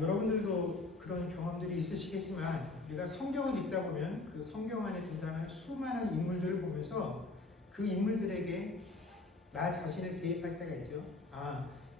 여러분들도 그런 경험들이 있으시겠지만 우리가 성경을 읽다 보면 그 성경 안에 등장하는 수많은 인물들을 보면서 그 인물들에게 나 자신을 대입할 때가 있죠.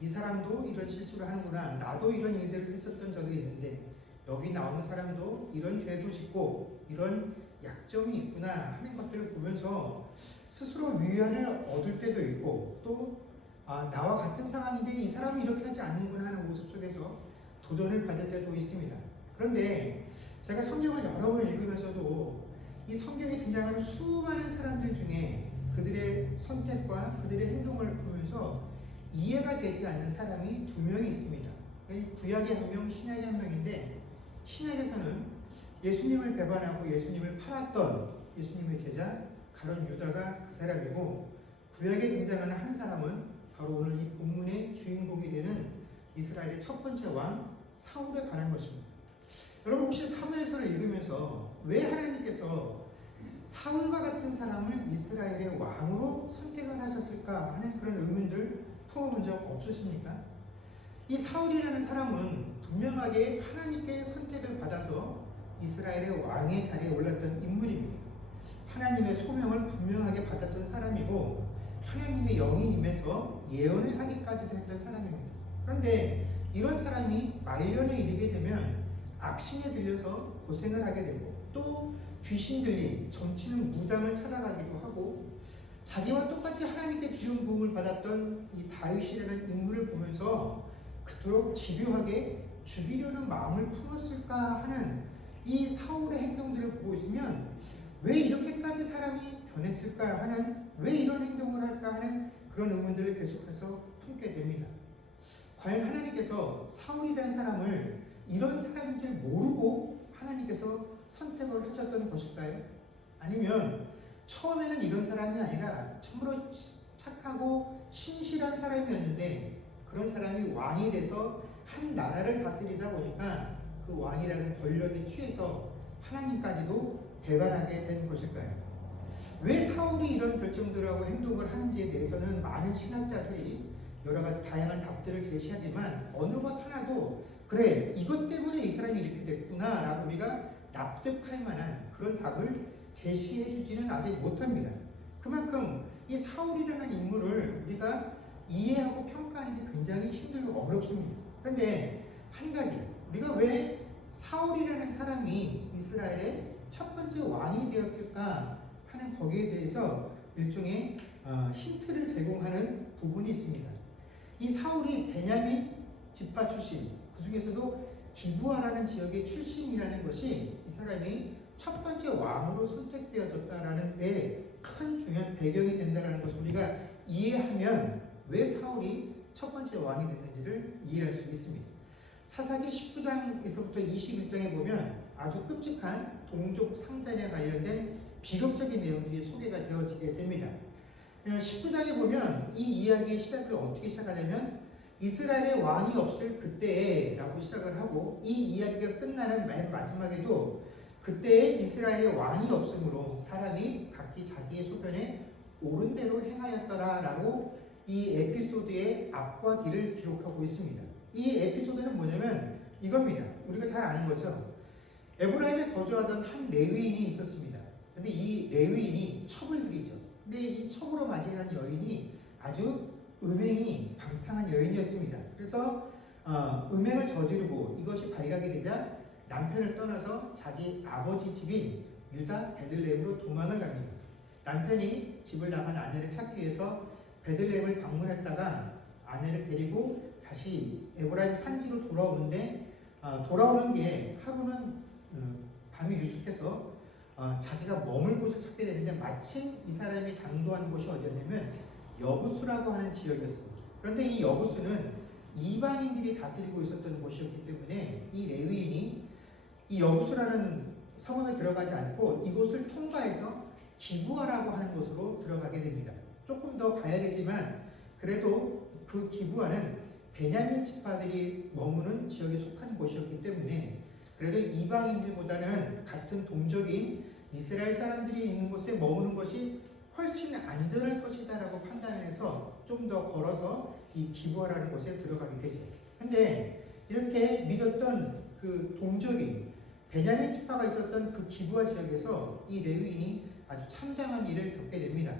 이 사람도 이런 실수를 하는구나. 나도 이런 일들을 했었던 적이 있는데 여기 나오는 사람도 이런 죄도 짓고 이런 약점이 있구나 하는 것들을 보면서 스스로 위안을 얻을 때도 있고 또 나와 같은 상황인데 이 사람이 이렇게 하지 않는구나 하는 모습 속에서 도전을 받을 때도 있습니다. 그런데 제가 성경을 여러 번 읽으면서도 이 성경에 등장하는 수많은 사람들 중에 그들의 선택과 그들의 행동을 보면서 이해가 되지 않는 사람이 두 명이 있습니다. 구약의 한 명, 신약의 한 명인데 신약에서는 예수님을 배반하고 예수님을 팔았던 예수님의 제자 가룟 유다가 그 사람이고 구약에 등장하는 한 사람은 바로 오늘 이 본문의 주인공이 되는 이스라엘의 첫 번째 왕 사울에 관한 것입니다. 여러분 혹시 사무엘서를 읽으면서 왜 하나님께서 사울과 같은 사람을 이스라엘의 왕으로 선택을 하셨을까 하는 그런 의문들 품어본 적 없으십니까? 이 사울이라는 사람은 분명하게 하나님께 선택을 받아서 이스라엘의 왕의 자리에 올랐던 인물입니다. 하나님의 소명을 분명하게 받았던 사람이고 하나님의 영이 임해서 예언을 하기까지도 했던 사람입니다. 그런데 이런 사람이 말년에 이르게 되면 악신에 들려서 고생을 하게 되고 또 귀신 들린 점치는 무당을 찾아가기도 하고 자기와 똑같이 하나님께 기름 부음을 받았던 이 다윗이라는 인물을 보면서 그토록 집요하게 죽이려는 마음을 품었을까 하는 이 사울의 행동들을 보고 있으면 왜 이렇게까지 사람이 변했을까 하는 왜 이런 행동을 할까 하는 그런 의문들을 계속해서 품게 됩니다. 과연 하나님께서 사울이라는 사람을 이런 사람인 줄 모르고 하나님께서 선택을 하셨던 것일까요? 아니면 처음에는 이런 사람이 아니라 참으로 착하고 신실한 사람이었는데 그런 사람이 왕이 돼서 한 나라를 다스리다 보니까 그 왕이라는 권력에 취해서 하나님까지도 배반하게 된 것일까요? 왜 사울이 이런 결정들하고 행동을 하는지에 대해서는 많은 신학자들이 여러 가지 다양한 답들을 제시하지만 어느 것 하나도 그래 이것 때문에 이 사람이 이렇게 됐구나 라고 우리가 납득할 만한 그런 답을 제시해 주지는 아직 못합니다. 그만큼 이 사울이라는 인물을 우리가 이해하고 평가하는 게 굉장히 힘들고 어렵습니다. 그런데 한 가지 우리가 왜 사울이라는 사람이 이스라엘의 첫 번째 왕이 되었을까 하는 거기에 대해서 일종의 힌트를 제공하는 부분이 있습니다. 이 사울이 베냐민 지파 출신, 그 중에서도 기브아라는 지역의 출신이라는 것이 이 사람이 첫 번째 왕으로 선택되어졌다라는 데 큰 중요한 배경이 된다는 것을 우리가 이해하면 왜 사울이 첫 번째 왕이 됐는지를 이해할 수 있습니다. 사사기 19장에서부터 21장에 보면 아주 끔찍한 동족 상잔에 관련된 비극적인 내용들이 소개가 되어지게 됩니다. 19장에 보면 이 이야기의 시작을 어떻게 시작하냐면 이스라엘의 왕이 없을 그때에 라고 시작을 하고 이 이야기가 끝나는 맨 마지막에도 그때에 이스라엘의 왕이 없으므로 사람이 각기 자기의 소견에 옳은 대로 행하였더라 라고 이 에피소드의 앞과 뒤를 기록하고 있습니다. 이 에피소드는 뭐냐면 이겁니다. 우리가 잘 아는 거죠. 에브라임에 거주하던 한 레위인이 있었습니다. 근데 이 레위인이 첩을 들이죠. 근데 이 첩으로 맞이한 여인이 아주 음행이 방탕한 여인이었습니다. 그래서 음행을 저지르고 이것이 발각이 되자 남편을 떠나서 자기 아버지 집인 유다 베들레헴으로 도망을 갑니다. 남편이 집을 나간 아내를 찾기 위해서 베들레헴을 방문했다가 아내를 데리고 다시 에브라임 산지로 돌아오는데 돌아오는 길에 하루는 밤이 유숙해서 자기가 머물 곳을 찾게 되는데 마침 이 사람이 당도한 곳이 어디였냐면 여부수라고 하는 지역이었습니다. 그런데 이 여부수는 이방인들이 다스리고 있었던 곳이었기 때문에 이 레위인이 이 여부수라는 성읍에 들어가지 않고 이곳을 통과해서 기브아라고 하는 곳으로 들어가게 됩니다. 조금 더 가야 되지만 그래도 그 기브아는 베냐민 지파들이 머무는 지역에 속한 곳이었기 때문에 그래도 이방인들보다는 같은 동족인 이스라엘 사람들이 있는 곳에 머무는 것이 훨씬 안전할 것이다 라고 판단을 해서 좀 더 걸어서 이 기브아라는 곳에 들어가게 되죠. 근데 이렇게 믿었던 그 동족이 베냐민 지파가 있었던 그 기브아 지역에서 이 레위인이 아주 참담한 일을 겪게 됩니다.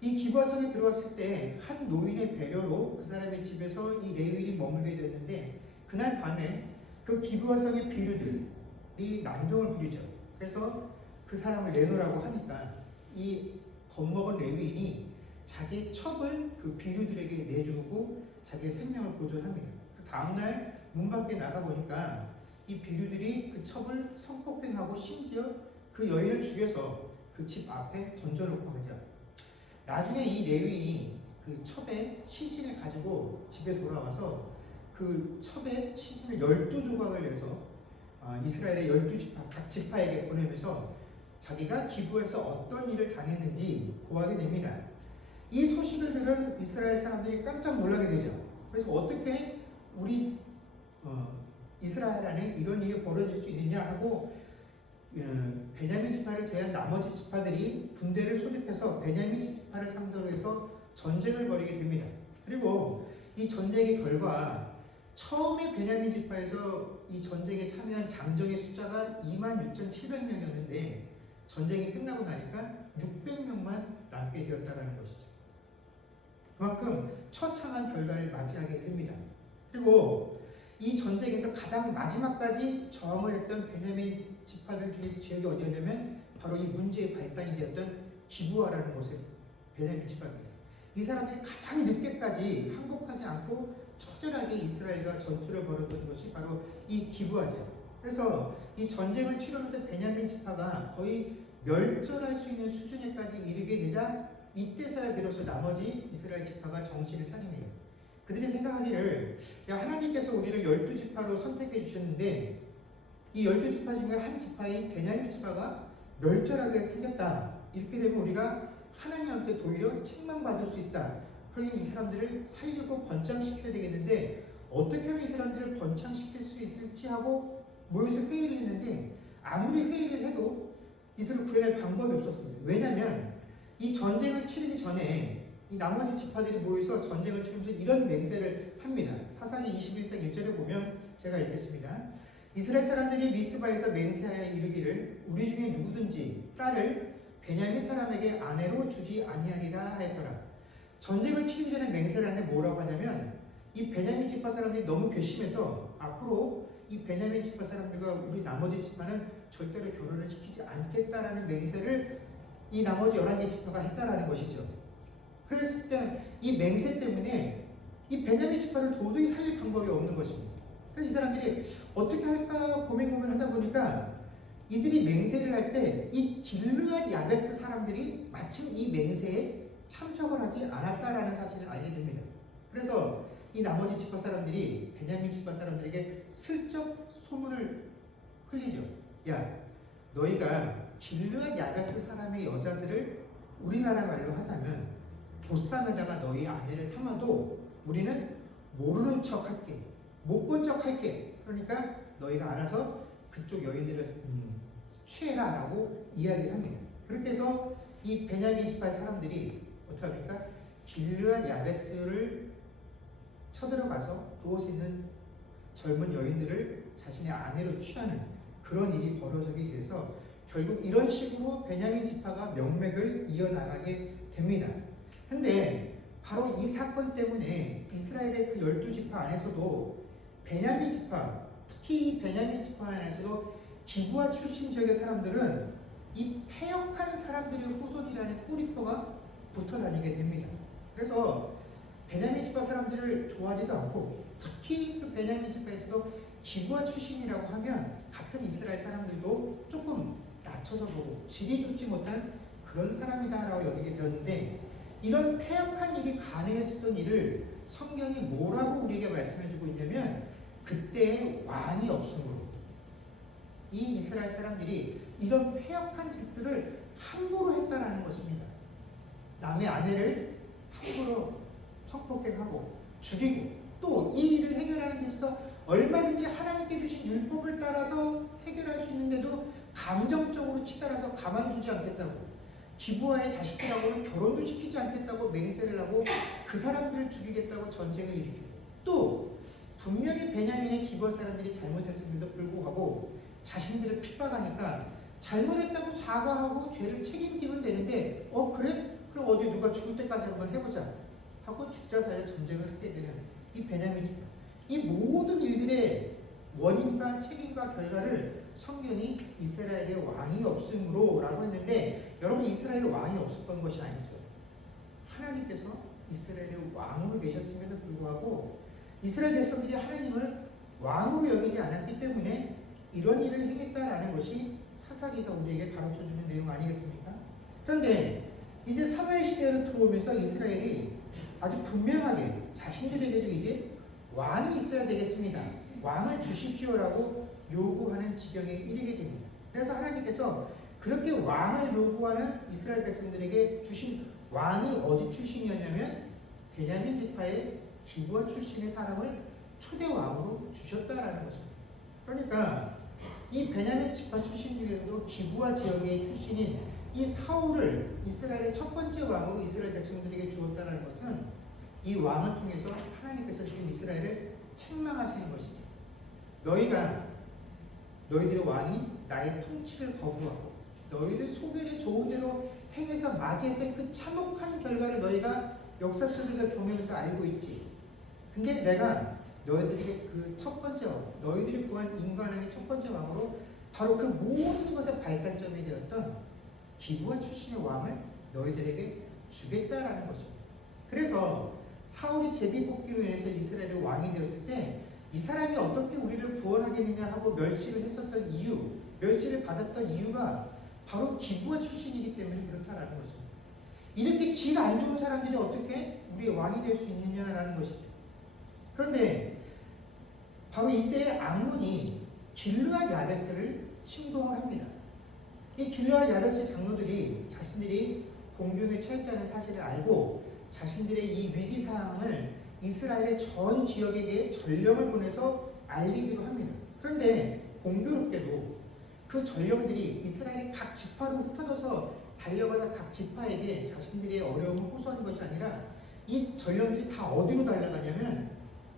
이 기브아 성에 들어왔을 때 한 노인의 배려로 그 사람의 집에서 이 레위인이 머물게 되었는데 그날 밤에 그 기브아 성의 비류들이 난동을 부리죠. 그래서 그 사람을 내놓으라고 하니까 이 겁먹은 레위인이 자기 첩을 그 비류들에게 내주고 자기의 생명을 보존합니다. 그 다음날 문 밖에 나가보니까 이 비류들이 그 첩을 성폭행하고 심지어 그 여인을 죽여서 그 집 앞에 던져놓고 하죠. 나중에 이 레위인이 그 첩의 시신을 가지고 집에 돌아와서 그 첩의 시신을 12조각을 내서 이스라엘의 12지파 각 지파에게 보내면서 자기가 기브에서 어떤 일을 당했는지 고하게 됩니다. 이 소식을 들은 이스라엘 사람들이 깜짝 놀라게 되죠. 그래서 어떻게 우리 이스라엘 안에 이런 일이 벌어질 수 있느냐 하고 베냐민 지파를 제외한 나머지 지파들이 군대를 소집해서 베냐민 지파를 상대로 해서 전쟁을 벌이게 됩니다. 그리고 이 전쟁의 결과 처음에 베냐민 지파에서 이 전쟁에 참여한 장정의 숫자가 26,700명이었는데 전쟁이 끝나고 나니까 600명만 남게 되었다는 것이죠. 그만큼 처참한 결과를 맞이하게 됩니다. 그리고 이 전쟁에서 가장 마지막까지 저항을 했던 베냐민 지파들 중에 지역이 어디였냐면 바로 이 문제의 발단이 되었던 기브아라는 곳에 베냐민 지파입니다. 이 사람들이 가장 늦게까지 항복하지 않고 처절하게 이스라엘과 전투를 벌였던 것이 바로 이 기브아죠. 그래서 이 전쟁을 치르면서 베냐민 지파가 거의 멸절할 수 있는 수준에까지 이르게 되자 이때서야 비로소 나머지 이스라엘 지파가 정신을 차립니다. 그들이 생각하기를 하나님께서 우리를 12지파로 선택해 주셨는데 이 12지파 중에 한 지파인 베냐민 지파가 멸절하게 생겼다. 이렇게 되면 우리가 하나님한테 도리어 책망받을 수 있다. 그러니 이 사람들을 살리고 번창시켜야 되겠는데 어떻게 하면 이 사람들을 번창시킬 수 있을지 하고 모여서 회의를 했는데 아무리 회의를 해도 이들을 구해낼 방법이 없었습니다. 왜냐하면 이 전쟁을 치르기 전에 이 나머지 지파들이 모여서 전쟁을 치르면서 이런 맹세를 합니다. 사사기 21장 1절에 보면 제가 읽겠습니다. 이스라엘 사람들이 미스바에서 맹세하여 이르기를 우리 중에 누구든지 딸을 베냐민 사람에게 아내로 주지 아니하리라 하였더라. 전쟁을 치르기 전에 맹세를 하는데 뭐라고 하냐면 이 베냐민 지파 사람들이 너무 괘씸해서 앞으로 이 베냐민 지파 사람들과 우리 나머지 지파는 절대로 결혼을 시키지 않겠다라는 맹세를 이 나머지 11개 지파가 했다라는 것이죠. 그랬을 때 이 맹세 때문에 이 베냐민 지파를 도저히 살릴 방법이 없는 것입니다. 그래서 이 사람들이 어떻게 할까 고민하다 보니까 이들이 맹세를 할 때 이 길르앗 야베스 사람들이 마침 이 맹세에 참석을 하지 않았다라는 사실을 알게 됩니다. 그래서 이 나머지 지파 사람들이 베냐민 지파 사람들에게 슬쩍 소문을 흘리죠. 야, 너희가 길르앗 야베스 사람의 여자들을 우리나라 말로 하자면 보쌈에다가 너희 아내를 삼아도 우리는 모르는 척 할게. 못 본 척 할게. 그러니까 너희가 알아서 그쪽 여인들을 취해라 라고 이야기를 합니다. 그렇게 해서 이 베냐민 지파의 사람들이 어떻게 합니까? 길르앗 야베스를 쳐들어가서 그곳에 있는 젊은 여인들을 자신의 아내로 취하는 그런 일이 벌어지게 돼서 결국 이런 식으로 베냐민 지파가 명맥을 이어나가게 됩니다. 그런데 바로 이 사건 때문에 이스라엘의 그 12지파 안에서도 베냐민 지파, 특히 베냐민 지파 안에서도 기브아 출신 지역의 사람들은 이 패역한 사람들의 후손이라는 꼬리표가 붙어 다니게 됩니다. 그래서 베냐민 지파 사람들을 좋아하지도 않고 특히 그 베냐민 지파에서도 기브아 출신이라고 하면 같은 이스라엘 사람들도 조금 낮춰서 보고 질이 좋지 못한 그런 사람이다라고 여기게 되었는데 이런 패역한 일이 가능했었던 일을 성경이 뭐라고 우리에게 말씀해주고 있냐면 그때의 왕이 없으므로 이 이스라엘 사람들이 이런 패역한 짓들을 함부로 했다라는 것입니다. 남의 아내를 함부로 성폭행하고 죽이고 또 이 일을 해결하는 데 있어서 얼마든지 하나님께 주신 율법을 따라서 해결할 수 있는데도 감정적으로 치달아서 가만두지 않겠다고 기브아의 자식들하고는 결혼도 시키지 않겠다고 맹세를 하고 그 사람들을 죽이겠다고 전쟁을 일으키고 또 분명히 베냐민의 기브아 사람들이 잘못했음에도 불구하고 자신들을 핍박하니까 잘못했다고 사과하고 죄를 책임지면 되는데 그래? 그럼 어디 누가 죽을 때까지 한번 해보자 하고 죽자 사야 전쟁을 하게 되는 이 베냐민 집파. 이 모든 일들의 원인과 책임과 결과를 성경이 이스라엘의 왕이 없음으로 라고 했는데, 여러분, 이스라엘의 왕이 없었던 것이 아니죠. 하나님께서 이스라엘의 왕으로 계셨음에도 불구하고 이스라엘 백성들이 하나님을 왕으로 여기지 않았기 때문에 이런 일을 행했다라는 것이 사사기가 우리에게 가르쳐주는 내용 아니겠습니까? 그런데 이제 사무엘 시대로 들어오면서 이스라엘이 아주 분명하게 자신들에게도 이제 왕이 있어야 되겠습니다. 왕을 주십시오라고 요구하는 지경에 이르게 됩니다. 그래서 하나님께서 그렇게 왕을 요구하는 이스라엘 백성들에게 주신 왕이 어디 출신이었냐면 베냐민 지파의 기브아 출신의 사람을 초대 왕으로 주셨다라는 것입니다. 그러니까 이 베냐민 지파 출신 중에서도 기브아 지역의 출신인 이 사울을 이스라엘의 첫 번째 왕으로 이스라엘 백성들에게 주었다는 것은 이 왕을 통해서 하나님께서 지금 이스라엘을 책망하시는 것이죠. 너희들의 왕이 나의 통치를 거부하고 너희들 소별이 좋은 대로 행해서 맞이했던 그 참혹한 결과를 너희가 역사 속에서 경험해서 알고 있지. 근데 내가 너희들에게 그 첫 번째 왕, 너희들이 구한 인간의 첫 번째 왕으로 바로 그 모든 것의 발단점이 되었던 기브아 출신의 왕을 너희들에게 주겠다라는 것입니다. 그래서 사울이 제비 뽑기로 인해서 이스라엘의 왕이 되었을 때 이 사람이 어떻게 우리를 구원하겠느냐 하고 멸시를 했었던 이유, 멸시를 받았던 이유가 바로 기브아 출신이기 때문에 그렇다라는 것입니다. 이렇게 질 안 좋은 사람들이 어떻게 우리의 왕이 될 수 있느냐라는 것이죠. 그런데 바로 이때 암몬이 길르앗 야베스를 침공을 합니다. 이 길르앗 야베스의 장로들이 자신들이 공경에 처했다는 사실을 알고 자신들의 이 위기 상황을 이스라엘의 전 지역에게 전령을 보내서 알리기로 합니다. 그런데 공교롭게도 그 전령들이 이스라엘의 각 지파로 흩어져서 달려가서 각 지파에게 자신들의 어려움을 호소하는 것이 아니라 이 전령들이 다 어디로 달려가냐면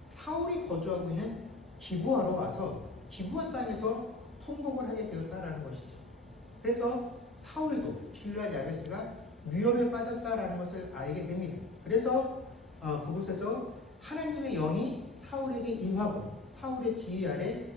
사울이 거주하고 있는 기브아로 와서 기브아 땅에서 통곡을 하게 되었다라는 것이죠. 그래서 사울도 길르앗 야베스가 위험에 빠졌다라는 것을 알게 됩니다. 그래서 그곳에서 하나님의 영이 사울에게 임하고 사울의 지휘 아래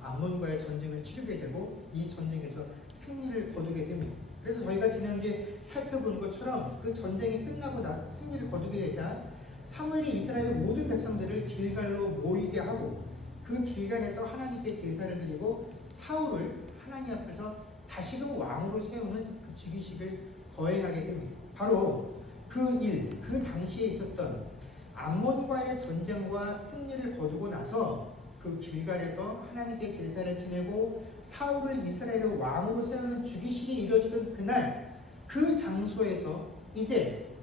암몬과의 전쟁을 치르게 되고 이 전쟁에서 승리를 거두게 됩니다. 그래서 저희가 지난주에 살펴본 것처럼 그 전쟁이 끝나고 승리를 거두게 되자 사무엘이 이스라엘의 모든 백성들을 길갈로 모이게 하고 그 길갈에서 하나님께 제사를 드리고 사울을 하나님 앞에서 다시금 왕으로 세우는 그 즉위식을 거행하게 됩니다. 바로 그 당시에 있었던 암몬과의 전쟁과 승리를 거두고 나서 그 길갈에서 하나님께 제사를 지내고 사울을 이스라엘의 왕으로 세우는 즉위식이 이루어지던 그날 그 장소에서 이제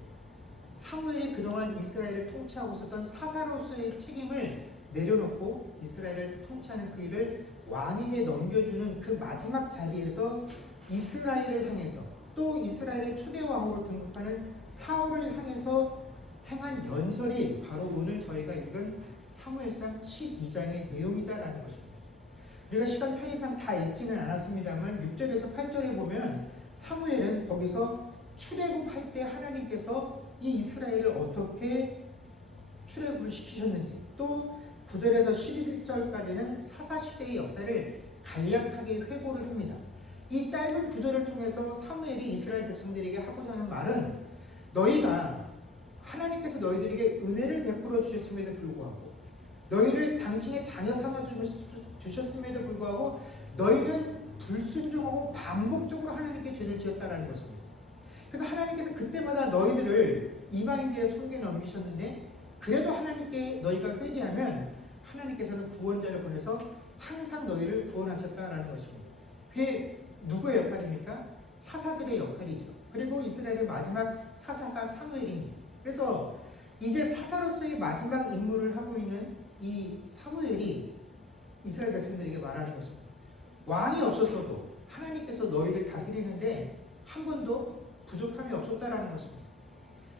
사무엘이 그동안 이스라엘을 통치하고 있었던 사사로서의 책임을 내려놓고 이스라엘을 통치하는 그 일을 왕에게 넘겨주는 그 마지막 자리에서 이스라엘을 향해서 또 이스라엘의 초대 왕으로 등극하는 사울을 향해서 행한 연설이 바로 오늘 저희가 읽은 사무엘상 12장의 내용이다라는 것입니다. 우리가 시간 편의상 다 읽지는 않았습니다만 6절에서 8절에 보면 사무엘은 거기서 출애굽할 때 하나님께서 이 이스라엘을 어떻게 출애굽을 시키셨는지, 또 9절에서 11절까지는 사사시대의 역사를 간략하게 회고를 합니다. 이 짧은 구절을 통해서 사무엘이 이스라엘 백성들에게 하고자 하는 말은 너희가 하나님께서 너희들에게 은혜를 베풀어 주셨음에도 불구하고 너희를 당신의 자녀 삼아 주셨음에도 불구하고 너희는 불순종하고 반복적으로 하나님께 죄를 지었다는 것입니다. 그래서 하나님께서 그때마다 너희들을 이방인들의 손에 넘기셨는데 그래도 하나님께 너희가 회개하면 하나님께서는 구원자를 보내서 항상 너희를 구원하셨다는 것입니다. 그게 누구의 역할입니까? 사사들의 역할이죠. 그리고 이스라엘의 마지막 사사가 사무엘입니다. 그래서 이제 사사로서의 마지막 임무를 하고 있는 이 사무엘이 이스라엘 백성들에게 말하는 것입니다. 왕이 없었어도 하나님께서 너희를 다스리는데 한 번도 부족함이 없었다라는 것입니다.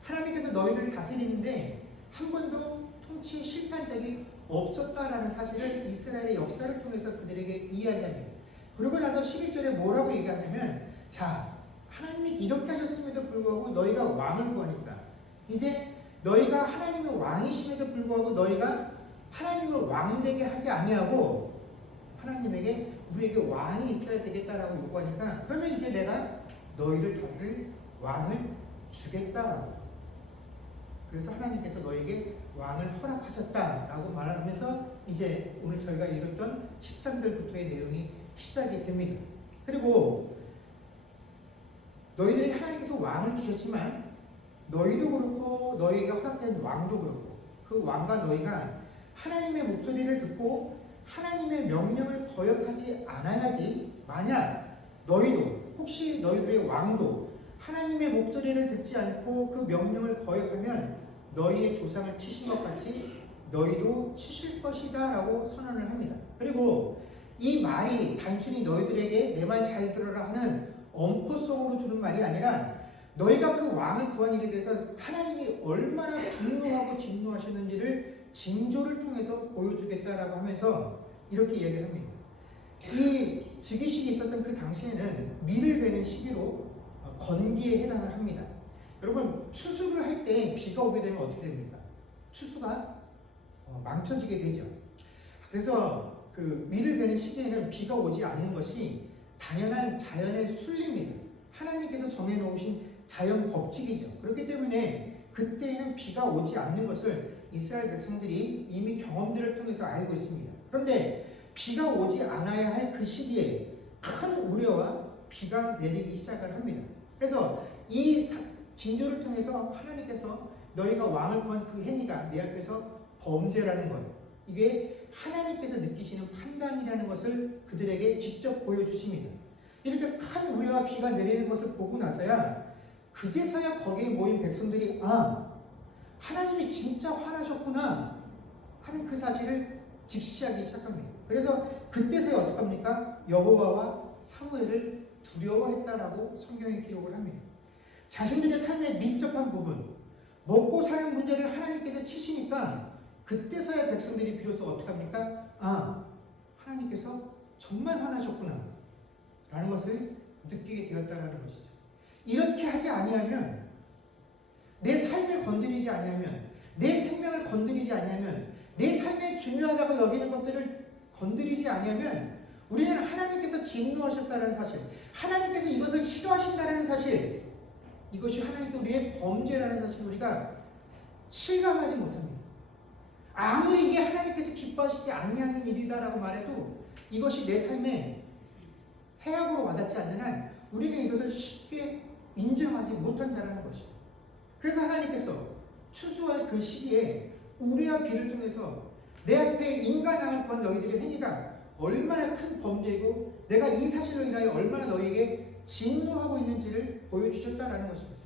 하나님께서 너희를 다스리는데 한 번도 통치에 실패한 적이 없었다라는 사실을 이스라엘의 역사를 통해서 그들에게 이야기합니다. 그러고 나서 11절에 뭐라고 얘기하냐면, 자, 하나님이 이렇게 하셨음에도 불구하고 너희가 왕을 구하니까 이제 너희가 하나님의 왕이심에도 불구하고 너희가 하나님을 왕되게 하지 아니하고 하나님에게 우리에게 왕이 있어야 되겠다라고 요구하니까, 그러면 이제 내가 너희를 다스릴 왕을 주겠다라고. 그래서 하나님께서 너에게 왕을 허락하셨다라고 말하면서 이제 오늘 저희가 읽었던 13절부터의 내용이 시작이 됩니다. 그리고 너희들이 하나님께서 왕을 주셨지만 너희도 그렇고 너희에게 허락된 왕도 그렇고 그 왕과 너희가 하나님의 목소리를 듣고 하나님의 명령을 거역하지 않아야지, 만약 너희도 혹시 너희들의 왕도 하나님의 목소리를 듣지 않고 그 명령을 거역하면 너희의 조상을 치신 것 같이 너희도 치실 것이다 라고 선언을 합니다. 그리고 이 말이 단순히 너희들에게 내 말 잘 들어라 하는 엄포성으로 주는 말이 아니라 너희가 그 왕을 구한 일에 대해서 하나님이 얼마나 분노하고 진노하셨는지를 징조를 통해서 보여주겠다라고 하면서 이렇게 얘기를 합니다. 이 즉위식이 있었던 그 당시에는 밀을 베는 시기로 건기에 해당을 합니다. 여러분, 추수를 할 때 비가 오게 되면 어떻게 됩니까? 추수가 망쳐지게 되죠. 그래서 그 밀을 베는 시기에는 비가 오지 않는 것이 당연한 자연의 순리입니다. 하나님께서 정해놓으신 자연 법칙이죠. 그렇기 때문에 그때에는 비가 오지 않는 것을 이스라엘 백성들이 이미 경험들을 통해서 알고 있습니다. 그런데 비가 오지 않아야 할 그 시기에 큰 우려와 비가 내리기 시작을 합니다. 그래서 이 징조를 통해서 하나님께서 너희가 왕을 구한 그 행위가 내 앞에서 범죄라는 것, 이게 하나님께서 느끼시는 판단이라는 것을 그들에게 직접 보여주십니다. 이렇게 큰 우려와 비가 내리는 것을 보고 나서야 그제서야 거기에 모인 백성들이 하나님이 진짜 화나셨구나 하는 그 사실을 직시하기 시작합니다. 그래서 그때서야 어떻게 합니까? 여호와와 사무엘을 두려워했다라고 성경에 기록을 합니다. 자신들의 삶의 밀접한 부분, 먹고 사는 문제를 하나님께서 치시니까 그때서야 백성들이 비로소 어떻게 합니까? 하나님께서 정말 화나셨구나 라는 것을 느끼게 되었다는 것이죠. 이렇게 하지 아니하면, 내 삶을 건드리지 아니하면, 내 생명을 건드리지 아니하면, 내 삶에 중요하다고 여기는 것들을 건드리지 아니하면 우리는 하나님께서 진노하셨다는 사실, 하나님께서 이것을 싫어하신다는 사실, 이것이 하나님께 우리의 범죄라는 사실을 우리가 실감하지 못합니다. 아무리 이게 하나님께서 기뻐하시지 아니하는 일이다라고 말해도 이것이 내 삶에 해악으로 와닿지 않는 한 우리는 이것을 쉽게 인정하지 못한다는 것입니다. 그래서 하나님께서 추수할 그 시기에 우리와 비를 통해서 내 앞에 인간왕을 구한 너희들의 행위가 얼마나 큰 범죄이고 내가 이 사실로 인하여 얼마나 너희에게 진노하고 있는지를 보여주셨다라는 것입니다.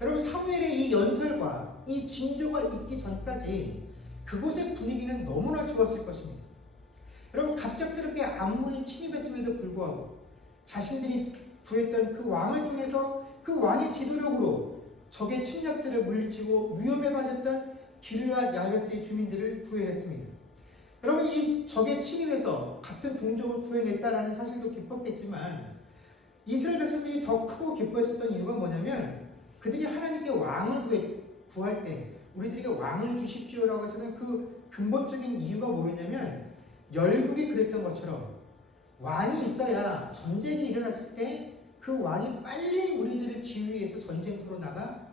여러분, 사무엘의 이 연설과 이 징조가 있기 전까지 그곳의 분위기는 너무나 좋았을 것입니다. 여러분, 갑작스럽게 암몬이 침입했음에도 불구하고 자신들이 구했던 그 왕을 통해서 그 왕의 지도력으로 적의 침략들을 물리치고 위험에 빠졌던 길르앗 야베스의 주민들을 구해냈습니다. 여러분, 이 적의 침입에서 같은 동족을 구해냈다라는 사실도 기뻤겠지만 이스라엘 백성들이 더 크고 기뻐했었던 이유가 뭐냐면, 그들이 하나님께 왕을 구할 때 우리들에게 왕을 주십시오라고 해서는 그 근본적인 이유가 뭐였냐면, 열국이 그랬던 것처럼 왕이 있어야 전쟁이 일어났을 때 그 왕이 빨리 우리들을 지휘해서 전쟁터로 나가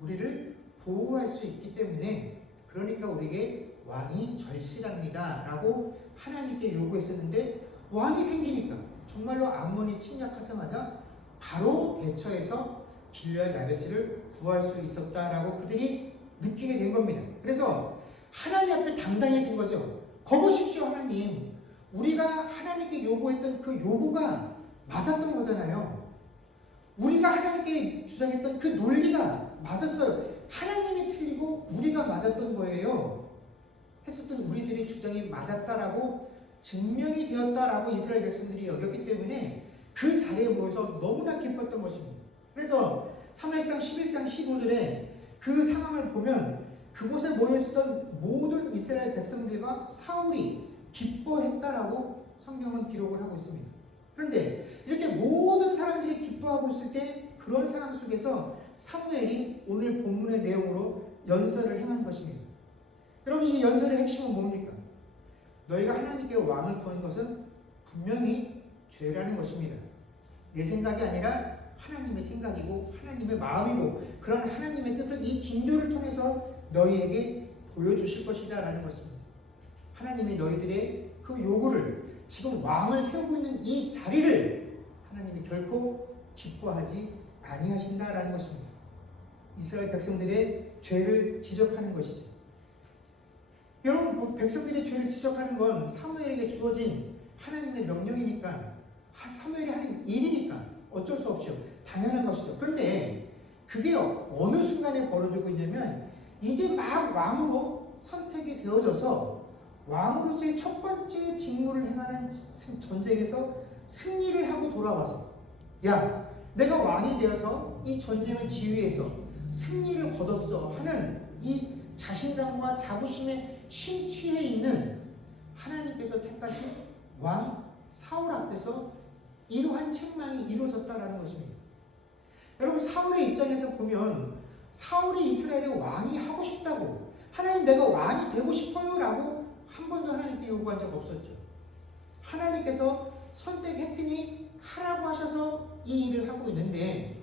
우리를 보호할 수 있기 때문에, 그러니까 우리에게 왕이 절실합니다 라고 하나님께 요구했었는데, 왕이 생기니까 정말로 암몬이 침략하자마자 바로 대처해서 길르앗 야베스를 구할 수 있었다라고 그들이 느끼게 된 겁니다. 그래서 하나님 앞에 당당해진 거죠. 거보십시오 하나님, 우리가 하나님께 요구했던 그 요구가 맞았던 거잖아요. 우리가 하나님께 주장했던 그 논리가 맞았어요. 하나님이 틀리고 우리가 맞았던 거예요. 했었던 우리들의 주장이 맞았다라고 증명이 되었다라고 이스라엘 백성들이 여겼기 때문에 그 자리에 모여서 너무나 기뻤던 것입니다. 그래서 사무엘상 11장 15절에 그 상황을 보면 그곳에 모여있었던 모든 이스라엘 백성들과 사울이 기뻐했다라고 성경은 기록을 하고 있습니다. 그런데 이렇게 모든 사람들이 기뻐하고 있을 때 그런 상황 속에서 사무엘이 오늘 본문의 내용으로 연설을 행한 것입니다. 여러분, 이 연설의 핵심은 뭡니까? 너희가 하나님께 왕을 구한 것은 분명히 죄라는 것입니다. 내 생각이 아니라 하나님의 생각이고 하나님의 마음이고 그런 하나님의 뜻을 이 징조를 통해서 너희에게 보여주실 것이다 라는 것입니다. 하나님이 너희들의 그 요구를, 지금 왕을 세우고 있는 이 자리를 하나님이 결코 기뻐하지 아니하신다라는 것입니다. 이스라엘 백성들의 죄를 지적하는 것이죠. 여러분, 백성들의 죄를 지적하는 건 사무엘에게 주어진 하나님의 명령이니까, 사무엘이 하는 일이니까 어쩔 수 없죠. 당연한 것이죠. 그런데 그게 어느 순간에 벌어지고 있냐면 이제 막 왕으로 선택이 되어져서 왕으로서의 첫 번째 직무를 행하는 전쟁에서 승리를 하고 돌아와서, 야, 내가 왕이 되어서 이 전쟁을 지휘해서 승리를 거뒀어 하는 이 자신감과 자부심에 심취해 있는 하나님께서 택하신 왕 사울 앞에서 이러한 책망이 이루어졌다라는 것입니다. 여러분, 사울의 입장에서 보면 사울이 이스라엘의 왕이 하고 싶다고, 하나님 내가 왕이 되고 싶어요 라고 한 번도 하나님께 요구한 적 없었죠. 하나님께서 선택했으니 하라고 하셔서 이 일을 하고 있는데,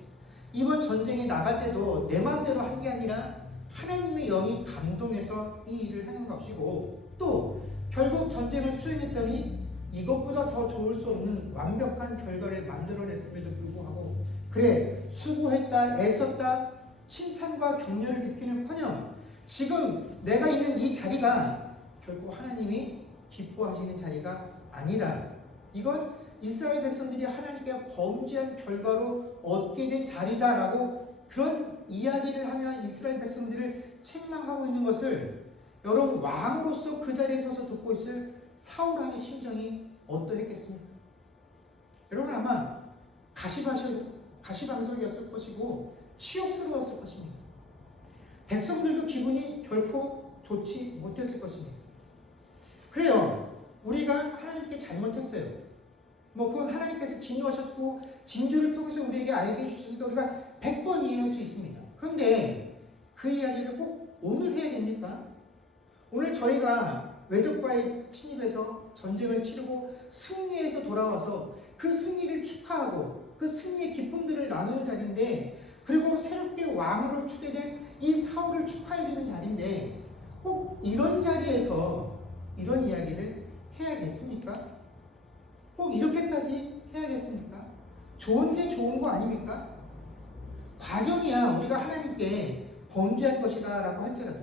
이번 전쟁에 나갈 때도 내 마음대로 한 게 아니라 하나님의 영이 감동해서 이 일을 하는 것이고, 또 결국 전쟁을 수행했더니 이것보다 더 좋을 수 없는 완벽한 결과를 만들어냈음에도 불구하고, 그래 수고했다, 애썼다, 칭찬과 격려를 듣기는커녕 지금 내가 있는 이 자리가 결코 하나님이 기뻐하시는 자리가 아니다. 이건 이스라엘 백성들이 하나님께 범죄한 결과로 얻게 된 자리다라고 그런 이야기를 하며 이스라엘 백성들을 책망하고 있는 것을 여러분, 왕으로서 그 자리에 서서 듣고 있을 사울 왕의 심정이 어떠했겠습니까? 여러분, 아마 가시방석이었을 것이고 치욕스러웠을 것입니다. 백성들도 기분이 결코 좋지 못했을 것입니다. 그래요, 우리가 하나님께 잘못했어요. 그건 하나님께서 진노하셨고 진주를 통해서 우리에게 알게 해주시니까 우리가 100번 이해할 수 있습니다. 그런데 그 이야기를 꼭 오늘 해야 됩니까? 오늘 저희가 외적과의 침입에서 전쟁을 치르고 승리해서 돌아와서 그 승리를 축하하고 그 승리의 기쁨들을 나누는 자리인데, 그리고 새롭게 왕으로 추대된 이 사울을 축하해주는 자리인데 꼭 이런 자리에서 이런 이야기를 해야겠습니까? 꼭 이렇게까지 해야겠습니까? 좋은 게 좋은 거 아닙니까? 과정이야 우리가 하나님께 범죄한 것이다 라고 할지라도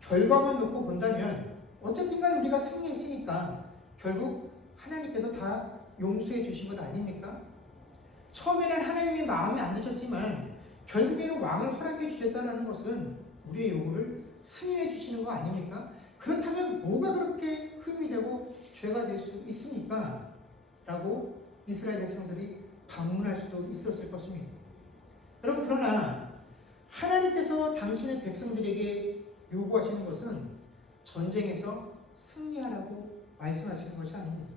결과만 놓고 본다면 어쨌든 간 우리가 승리했으니까 결국 하나님께서 다 용서해 주신 것 아닙니까? 처음에는 하나님의 마음에 안 드셨지만 결국에는 왕을 허락해 주셨다는 것은 우리의 요구를 승인해 주시는 거 아닙니까? 그렇다면 뭐가 그렇게 흠이 되고 죄가 될 수 있습니까? 라고 이스라엘 백성들이 반문할 수도 있었을 것입니다. 여러분, 그러나 하나님께서 당신의 백성들에게 요구하시는 것은 전쟁에서 승리하라고 말씀하시는 것이 아닙니다.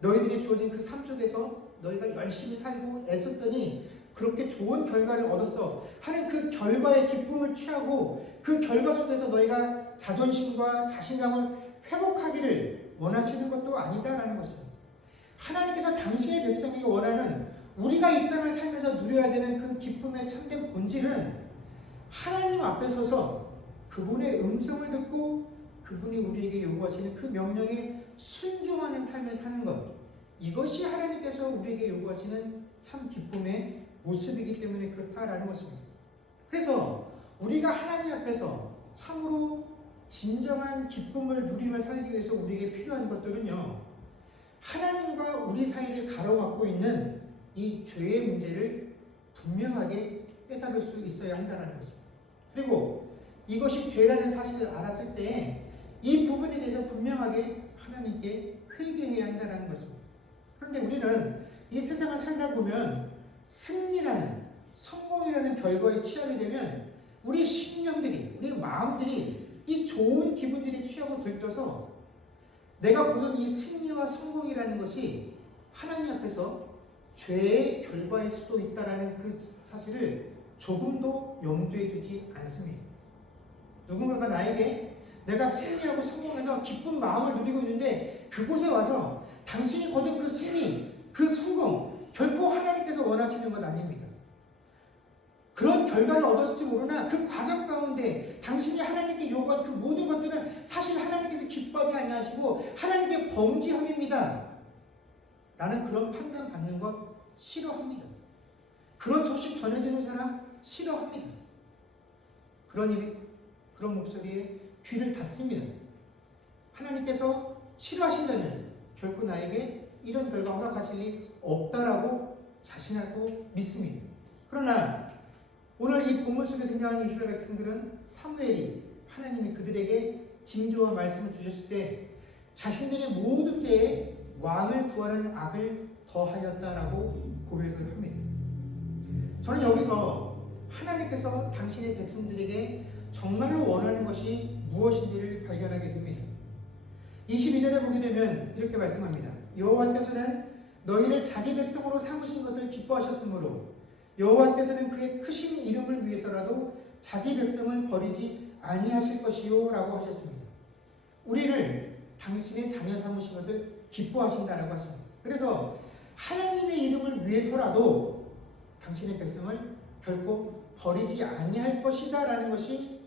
너희들이 주어진 그 삶 속에서 너희가 열심히 살고 애썼더니 그렇게 좋은 결과를 얻었어 하는 그 결과의 기쁨을 취하고 그 결과 속에서 너희가 자존심과 자신감을 회복하기를 원하시는 것도 아니다라는 것입니다. 하나님께서 당신의 백성이 원하는, 우리가 이 땅을 살면서 누려야 되는 그 기쁨의 참된 본질은 하나님 앞에 서서 그분의 음성을 듣고 그분이 우리에게 요구하시는 그 명령에 순종하는 삶을 사는 것, 이것이 하나님께서 우리에게 요구하시는 참 기쁨의 모습이기 때문에 그렇다라는 것입니다. 그래서 우리가 하나님 앞에서 참으로 진정한 기쁨을 누리며 살기 위해서 우리에게 필요한 것들은요, 하나님과 우리 사이를 가로막고 있는 이 죄의 문제를 분명하게 깨달을 수 있어야 한다는 것입니다. 그리고 이것이 죄라는 사실을 알았을 때 이 부분에 대해서 분명하게 하나님께 회개해야 한다는 것입니다. 그런데 우리는 이 세상을 살다 보면 승리라는, 성공이라는 결과에 취하게 되면 우리 심령들이, 우리 마음들이 이 좋은 기분들이 취하고 들떠서 내가 보던 이 승리와 성공이라는 것이 하나님 앞에서 죄의 결과일 수도 있다라는 그 사실을 조금도 염두에 두지 않습니다. 누군가가 나에게 내가 승리하고 성공해서 기쁜 마음을 누리고 있는데 그곳에 와서 당신이 거둔 그 승리, 그 성공 결코 하나님께서 원하시는 것 아닙니다. 그런 결과를 얻었을지 모르나 그 과정 가운데 당신이 하나님께 요구한 그 모든 것들은 사실 하나님께서 기뻐하지 아니하시고 하나님께 범죄함입니다. 나는 그런 판단 받는 것 싫어합니다. 그런 소식 전해주는 사람 싫어합니다. 그런 목소리에 귀를 닫습니다. 하나님께서 싫어하신다면 결코 나에게 이런 결과 허락하실 리 없다라고 자신하고 믿습니다. 그러나 오늘 이 본문 속에 등장하는 이스라엘 백성들은 사무엘이 하나님이 그들에게 징조와 말씀을 주셨을 때 자신들의 모든 죄에 왕을 구하는 악을 더하였다라고 고백을 합니다. 저는 여기서 하나님께서 당신의 백성들에게 정말로 원하는 것이 무엇인지를 발견하게 됩니다. 22절에 보게 되면 이렇게 말씀합니다. 여호와께서는 너희를 자기 백성으로 삼으신 것을 기뻐하셨으므로 여호와께서는 그의 크신 이름을 위해서라도 자기 백성을 버리지 아니하실 것이요 라고 하셨습니다. 우리를 당신의 자녀 삼으신 것을 기뻐하신다라고 하십니다. 그래서 하나님의 이름을 위해서라도 당신의 백성을 결코 버리지 아니할 것이다 라는 것이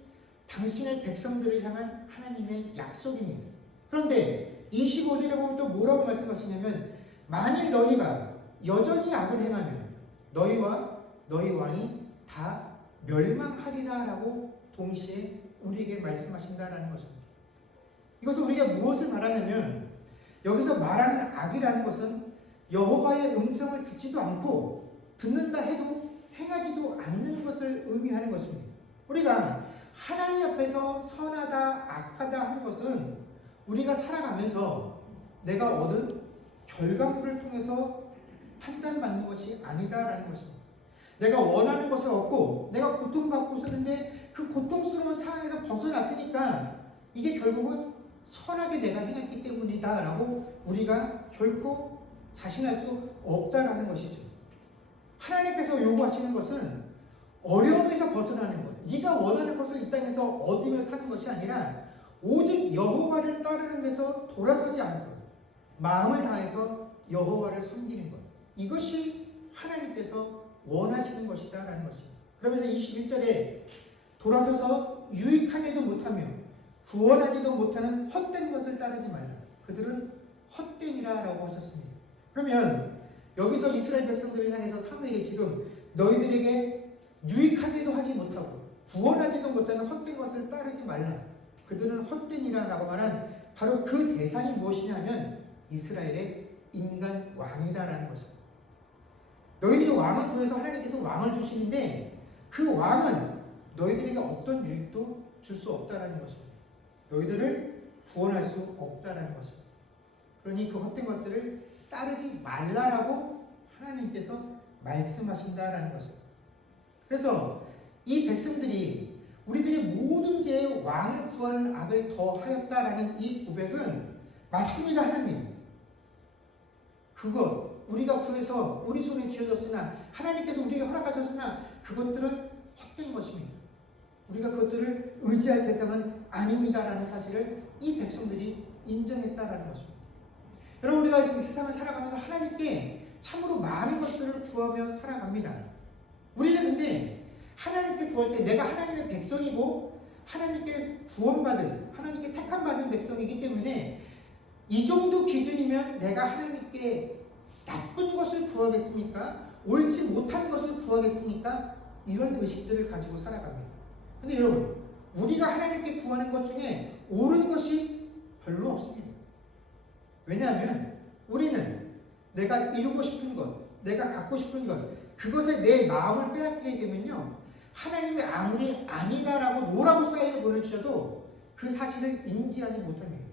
당신의 백성들을 향한 하나님의 약속입니다. 그런데 25절에 보면 또 뭐라고 말씀하시냐면 만일 너희가 여전히 악을 행하면 너희와 너희 왕이 다 멸망하리라 라고 동시에 우리에게 말씀하신다라는 것입니다. 이것은 우리가 무엇을 말하냐면 여기서 말하는 악이라는 것은 여호와의 음성을 듣지도 않고 듣는다 해도 행하지도 않는 것을 의미하는 것입니다. 우리가 하나님 앞에서 선하다 악하다 하는 것은 우리가 살아가면서 내가 얻은 결과물을 통해서 판단받는 것이 아니다라는 것입니다. 내가 원하는 것을 얻고 내가 고통받고 있었는데 그 고통스러운 상황에서 벗어났으니까 이게 결국은 선하게 내가 행했기 때문이다 라고 우리가 결코 자신할 수 없다라는 것이죠. 하나님께서 요구하시는 것은 어려움에서 벗어나는 것, 네가 원하는 것을 이 땅에서 얻으며 사는 것이 아니라 오직 여호와를 따르는 데서 돌아서지 않고 마음을 다해서 여호와를 섬기는 것, 이것이 하나님께서 원하시는 것이다 라는 것입니다. 그러면서 21절에 돌아서서 유익하게도 못하며 구원하지도 못하는 헛된 것을 따르지 말라. 그들은 헛된이라 라고 하셨습니다. 그러면 여기서 이스라엘 백성들을 향해서 사무엘이 지금 너희들에게 유익하게도 하지 못하고 구원하지도 못하는 헛된 것을 따르지 말라. 그들은 헛된이라 라고 말한 바로 그 대상이 무엇이냐면 이스라엘의 인간 왕이다라는 것입니다. 너희들이 왕을 구해서 하나님께서 왕을 주시는데 그 왕은 너희들에게 어떤 유익도 줄 수 없다라는 것입니다. 너희들을 구원할 수 없다라는 것입니다. 그러니 그 헛된 것들을 따르지 말라라고 하나님께서 말씀하신다라는 것입니다. 그래서 이 백성들이 우리들의 모든 죄에 왕을 구하는 악을 더하였다라는 이 고백은 맞습니다. 하나님. 그것 우리가 구해서 우리 손에 쥐어졌으나 하나님께서 우리에게 허락하셨으나 그것들은 헛된 것입니다. 우리가 그것들을 의지할 대상은 아닙니다라는 사실을 이 백성들이 인정했다라는 것입니다. 여러분 우리가 이 세상을 살아가면서 하나님께 참으로 많은 것들을 구하며 살아갑니다. 우리는 근데 하나님께 구할 때 내가 하나님의 백성이고 하나님께 구원받은 하나님께 택함받은 백성이기 때문에 이 정도 기준이면 내가 하나님께 나쁜 것을 구하겠습니까? 옳지 못한 것을 구하겠습니까? 이런 의식들을 가지고 살아갑니다. 근데 여러분 우리가 하나님께 구하는 것 중에 옳은 것이 별로 없습니다. 왜냐하면 우리는 내가 이루고 싶은 것, 내가 갖고 싶은 것, 그것에 내 마음을 빼앗기게 되면요 하나님의 아무리 아니다라고 노라고 사인을 보내주셔도 그 사실을 인지하지 못합니다.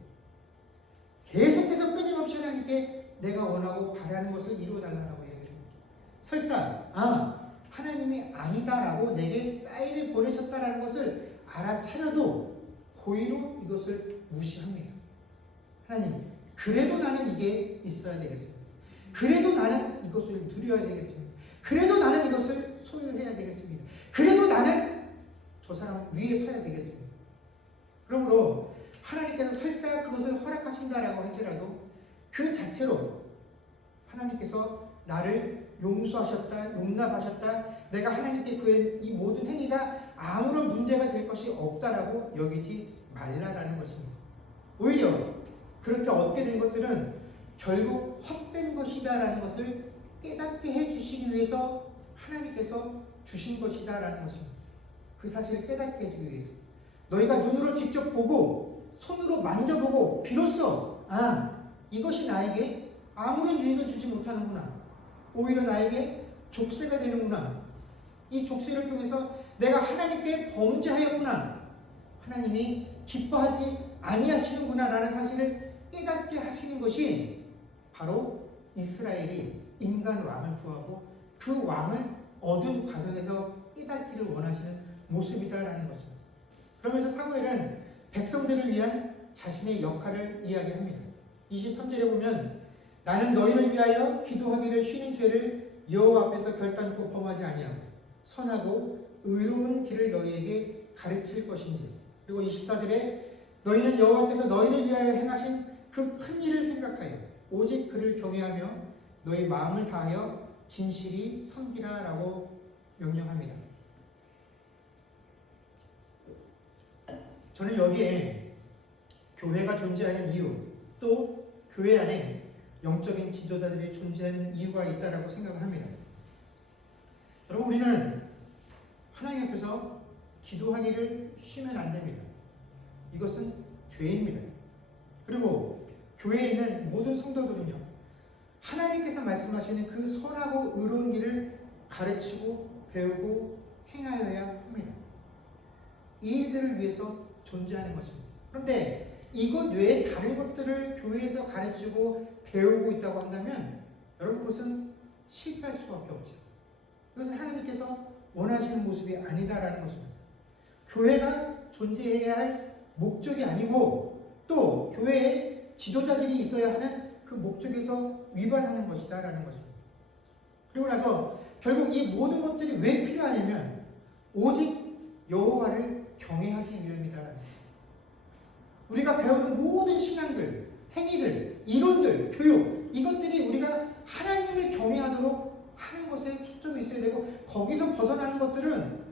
계속해서 끊임없이 하나님께 내가 원하고 바라는 것을 이루어달라고 얘기합니다. 설사 하나님이 아니다라고 내게 사인을 보내셨다라는 것을 알아차려도 고의로 이것을 무시합니다. 하나님, 그래도 나는 이게 있어야 되겠습니다. 그래도 나는 이것을 누려야 되겠습니다. 그래도 나는 이것을 소유해야 되겠습니다. 그래도 나는 저 사람 위에 서야 되겠습니다. 그러므로 하나님께서 설사 그것을 허락하신다라고 할지라도 그 자체로 하나님께서 나를 용서하셨다, 용납하셨다, 내가 하나님께 구한 이 모든 행위가 아무런 문제가 될 것이 없다라고 여기지 말라라는 것입니다. 오히려 그렇게 얻게 된 것들은 결국 헛된 것이다라는 것을 깨닫게 해주시기 위해서 하나님께서 주신 것이다라는 것입니다. 그 사실을 깨닫게 해주기 위해서 너희가 눈으로 직접 보고 손으로 만져보고 비로소 이것이 나에게 아무런 유익을 주지 못하는구나, 오히려 나에게 족쇄가 되는구나, 이 족쇄를 통해서 내가 하나님께 범죄하였구나, 하나님이 기뻐하지 아니하시는구나 라는 사실을 깨닫게 하시는 것이 바로 이스라엘이 인간 왕을 구하고 그 왕을 얻은 과정에서 깨닫기를 원하시는 모습이다라는 것입니다. 그러면서 사무엘은 백성들을 위한 자신의 역할을 이야기합니다. 23절에 보면 나는 너희를 위하여 기도하기를 쉬는 죄를 여호와 앞에서 결단코 범하지 아니하고 선하고 의로운 길을 너희에게 가르칠 것인지, 그리고 24절에 너희는 여호와께서 너희를 위하여 행하신 그 큰 일을 생각하여 오직 그를 경외하며 너희 마음을 다하여 진실이 섬기라 라고 명령합니다. 저는 여기에 교회가 존재하는 이유, 또 교회 안에 영적인 지도자들이 존재하는 이유가 있다라고 생각을 합니다. 여러분, 우리는 하나님 앞에서 기도하기를 쉬면 안 됩니다. 이것은 죄입니다. 그리고 교회에 있는 모든 성도들은요, 하나님께서 말씀하시는 그 선하고 의로운 길을 가르치고 배우고 행하여야 합니다. 이 일들을 위해서 존재하는 것입니다. 그런데 이것 외에 다른 것들을 교회에서 가르치고 배우고 있다고 한다면 여러분, 그것은 실패할 수밖에 없죠. 그것은 하나님께서 원하시는 모습이 아니다라는 것입니다. 교회가 존재해야 할 목적이 아니고 또 교회에 지도자들이 있어야 하는 그 목적에서 위반하는 것이다라는 것입니다. 그리고 나서 결국 이 모든 것들이 왜 필요하냐면 오직 여호와를 경외하기 위함이다라는 것입니다. 우리가 배우는 모든 신앙들, 행위들, 이론들, 교육, 이것들이 우리가 하나님을 경외하도록 하는 것에 초점이 있어야 되고, 거기서 벗어나는 것들은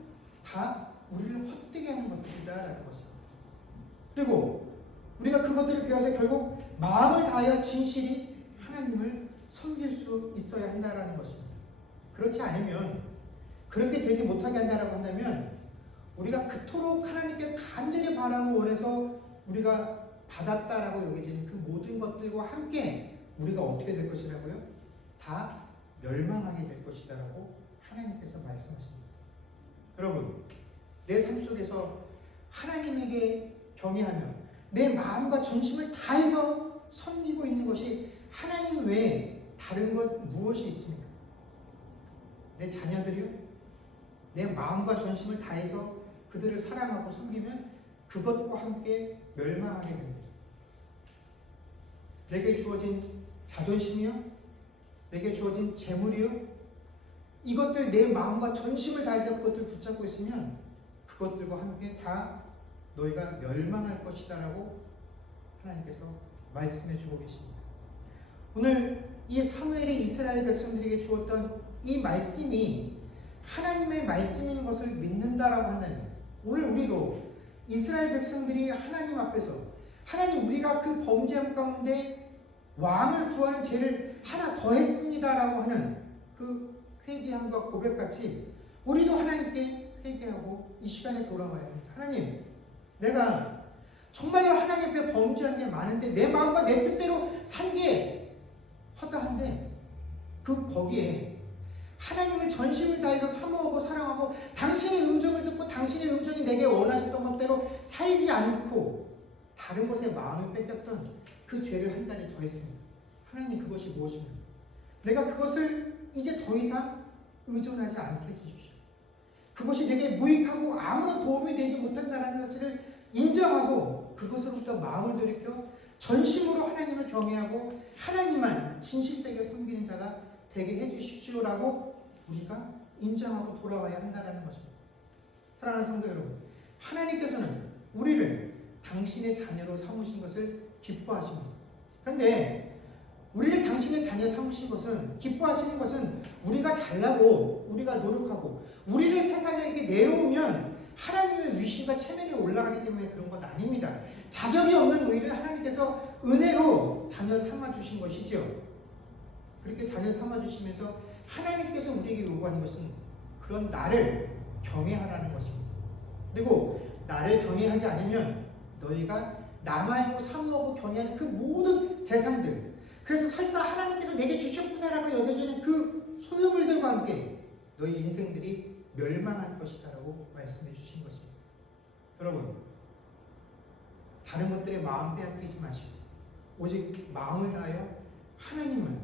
다 우리를 헛되게 하는 것들이다라는 것입니다. 그리고 우리가 그것들을 배워서 결국 마음을 다하여 진실이 하나님을 섬길 수 있어야 한다라는 것입니다. 그렇지 않으면, 그렇게 되지 못하게 한다라고 한다면 우리가 그토록 하나님께 간절히 바라고 원해서 우리가 받았다라고 여겨지는 그 모든 것들과 함께 우리가 어떻게 될 것이라고요? 다 멸망하게 될 것이다라고 하나님께서 말씀하십니다. 여러분, 내 삶 속에서 하나님에게 경외하며 내 마음과 전심을 다해서 섬기고 있는 것이 하나님 외에 다른 것 무엇이 있습니까? 내 자녀들이요? 내 마음과 전심을 다해서 그들을 사랑하고 섬기면 그것과 함께 멸망하게 됩니다. 내게 주어진 자존심이요? 내게 주어진 재물이요? 이것들 내 마음과 전심을 다해서 그것들 붙잡고 있으면 그것들과 함께 다 너희가 멸망할 것이다라고 하나님께서 말씀해 주고 계십니다. 오늘 이 사무엘이 이스라엘 백성들에게 주었던 이 말씀이 하나님의 말씀인 것을 믿는다라고 한다면, 오늘 우리도 이스라엘 백성들이 하나님 앞에서 하나님, 우리가 그 범죄함 가운데 왕을 구하는 죄를 하나 더 했습니다라고 하는 그 회개함과 고백같이 우리도 하나님께 회개하고 이 시간에 돌아와야 합니다. 하나님, 내가 정말로 하나님 앞에 범죄한 게 많은데 내 마음과 내 뜻대로 산 게 허다한데 거기에 하나님을 전심을 다해서 사모하고 사랑하고 당신의 음성을 듣고 당신의 음성이 내게 원하셨던 것대로 살지 않고 다른 것에 마음을 뺏겼던 그 죄를 한 가지 더 했습니다. 하나님, 그것이 무엇입니까? 내가 그것을 이제 더 이상 의존하지 않게 해주십시오. 그것이 내게 무익하고 아무런 도움이 되지 못한다는 사실을 인정하고 그것으로부터 마음을 돌이켜 전심으로 하나님을 경외하고 하나님만 진실되게 섬기는 자가 되게 해주십시오라고 우리가 인정하고 돌아와야 한다는 것입니다. 사랑하는 성도 여러분, 하나님께서는 우리를 당신의 자녀로 삼으신 것을 기뻐하십니다. 그런데 우리를 당신의 자녀 삼으신 것은, 기뻐하시는 것은 우리가 잘나고 우리가 노력하고 우리를 세상에 이렇게 내려오면 하나님의 위신과 체면이 올라가기 때문에 그런 것 아닙니다. 자격이 없는 우리를 하나님께서 은혜로 자녀 삼아주신 것이지요. 그렇게 자녀 삼아주시면서 하나님께서 우리에게 요구하는 것은 그런 나를 경외하라는 것입니다. 그리고 나를 경외하지 않으면 너희가 나 말고 사모하고 경외하는 그 모든 대상들, 그래서 설사 하나님께서 내게 주셨구나라고 여겨지는 그 소유물들과 함께 너희 인생들이 멸망할 것이다 라고 말씀해 주신 것입니다. 여러분, 다른 것들에 마음 빼앗기지 마시고 오직 마음을 다하여 하나님만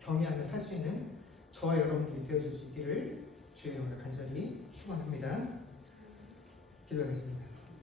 경외하며 살 수 있는 저와 여러분들이 되어줄 수 있기를 주의 이름으로 간절히 축원합니다. 기도하겠습니다.